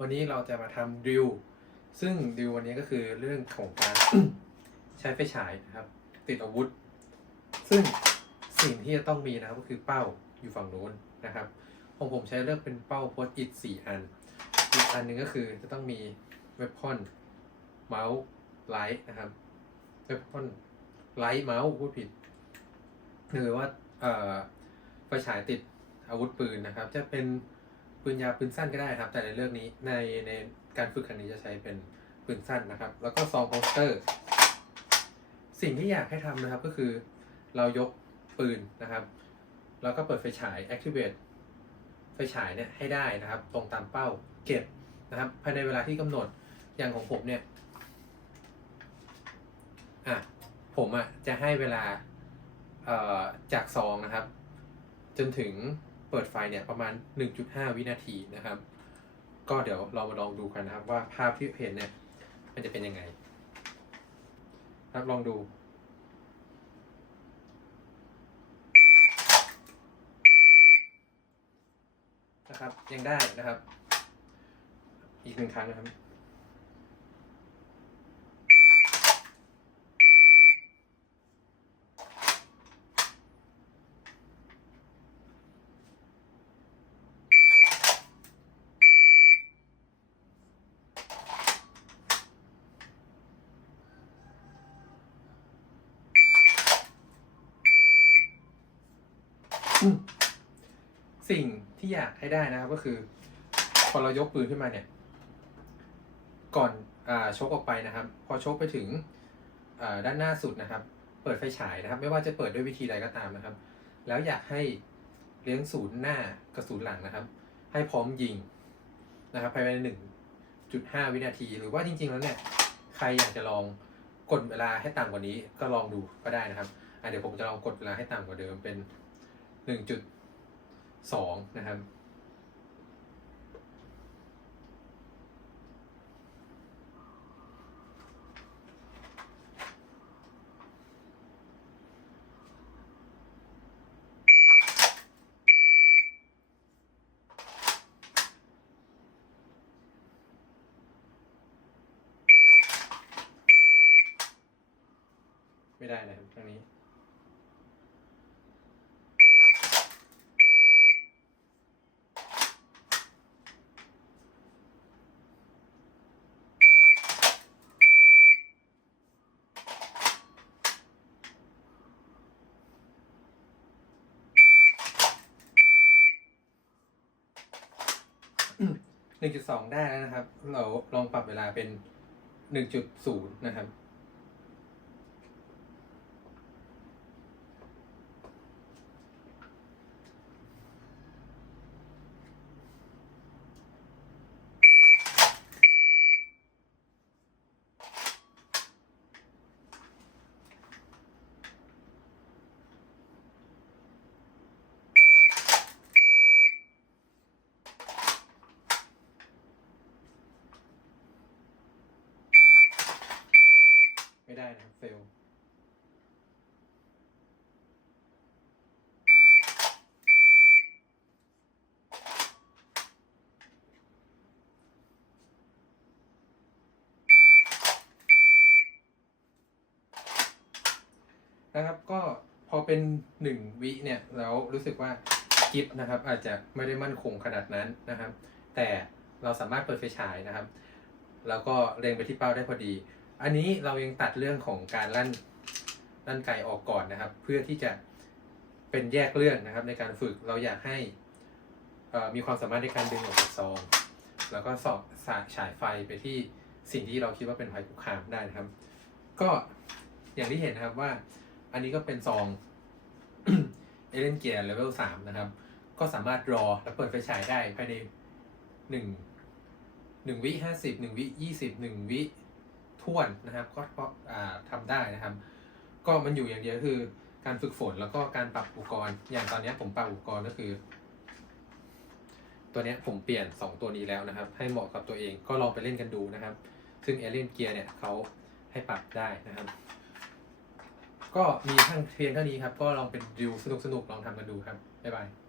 วันนี้เราจะมาทำดิวซึ่งดิววันนี้ก็คือเรื่องของการ ใช้ไฟฉายนะครับ ติดอาวุธ ซึ่งสิ่งที่จะต้องมีนะครับก็คือเป้าอยู่ฝั่งโน้นนะครับของผมใช้เลือกเป็นเป้าโพสอิทสี่อัน อีกอันหนึ่งก็คือจะต้องมีเว็บพอนเมาส์ไลท์นะครับเว็บพอนไลท์เมาส์พูดผิดหรือว่าไฟฉายติดอาวุธปืนนะครับ จะเป็น ปืนยาวปืนสั้นก็ได้ครับ แต่ในเรื่องนี้ในในการฝึกครั้งนี้จะใช้เป็นปืนสั้นนะครับ แล้วก็ซองโปสเตอร์ สิ่งที่อยากให้ทำนะครับก็คือเรายกปืนนะครับ แล้วก็เปิดไฟฉาย activate ไฟฉายเนี่ยให้ได้นะครับ ตรงตามเป้าเก็บนะครับ ภายในเวลาที่กำหนดอย่างของผมเนี่ยอะผมอะจะให้เวลาเอ่อจากซองนะครับ จนถึง เปิดไฟเนี่ยประมาณ 1.5 วินาทีนะครับ ก็เดี๋ยวเรามาลองดูกันนะครับว่าภาพที่เห็นเนี่ยมันจะเป็นยังไง ครับลองดูนะครับยังได้นะครับ อีกหนึ่งครั้งนะครับ สิ่งที่อยากให้ได้นะครับก็คือพอเรายกปืนขึ้นมาเนี่ย ก่อนอาชกออกไปนะครับ พอชกไปถึงอ่าด้านหน้าสุดนะครับ เปิดไฟฉายนะครับ ไม่ว่าจะเปิดด้วยวิธีใดก็ตามนะครับ แล้วอยากให้เลี้ยงศูนย์หน้ากับศูนย์หลังนะครับ ให้พร้อมยิงนะครับภายในหนึ่งจุดห้าวินาที หรือว่าจริง ๆ แล้วเนี่ย ใครอยากจะลองกดเวลาให้ต่ำกว่านี้ก็ลองดูก็ได้นะครับเดี๋ยวผมจะลองกดเวลาให้ต่ำกว่าเดิมเป็น หนึ่งจุดสองนะครับ ไม่ได้นะครับครั้งนี้ หนึ่งจุดสองได้แล้วนะครับ เราลองปรับเวลาเป็นหนึ่งจุดศูนย์นะครับ ไม่ได้นะครับเฟลนะครับก็พอเป็นหนึ่งวิเนี่ยแล้วรู้สึกว่ากิฟนะครับอาจจะไม่ได้มั่นคงขนาดนั้นนะครับ แต่เราสามารถเปิดไฟฉายนะครับ แล้วก็เล็งไปที่เป้าได้พอดี อันนี้เรายังตัดเรื่องของการลั่นลั่นไกออกก่อนนะครับ เพื่อที่จะเป็นแยกเรื่องนะครับ ในการฝึกเราอยากให้มีความสามารถในการดึงออกจากซอง แล้วก็สอบสายฉายไฟไปที่สิ่งที่เราคิดว่าเป็นภัยคุกคามได้นะครับ ก็อย่างที่เห็นนะครับว่า อันนี้ก็เป็นซองเอเลนเกียร์เลเวลสามนะครับ ก็สามารถรอและเปิดไฟฉายได้ภายในหนึ่งหนึ่งวิห้าสิบหนึ่งวิยี่สิบหนึ่งวิ ท่วนนะครับก็ทำได้นะครับ ก็มันอยู่อย่างเดียวคือการฝึกฝนแล้วก็การปรับอุปกรณ์ อย่างตอนนี้ผมปรับอุปกรณ์ก็คือ ตัวนี้ผมเปลี่ยน 2 ตัวนี้แล้วนะครับ ให้เหมาะกับตัวเองก็ลองไปเล่นกันดูนะครับ ซึ่งเอเลนเกียร์เนี่ยเขาให้ปรับได้นะครับ ก็มีทั้งเพียงเท่านี้ครับ ก็ลองเป็นดิวสนุกๆลองทำกันดูครับ บ๊ายบาย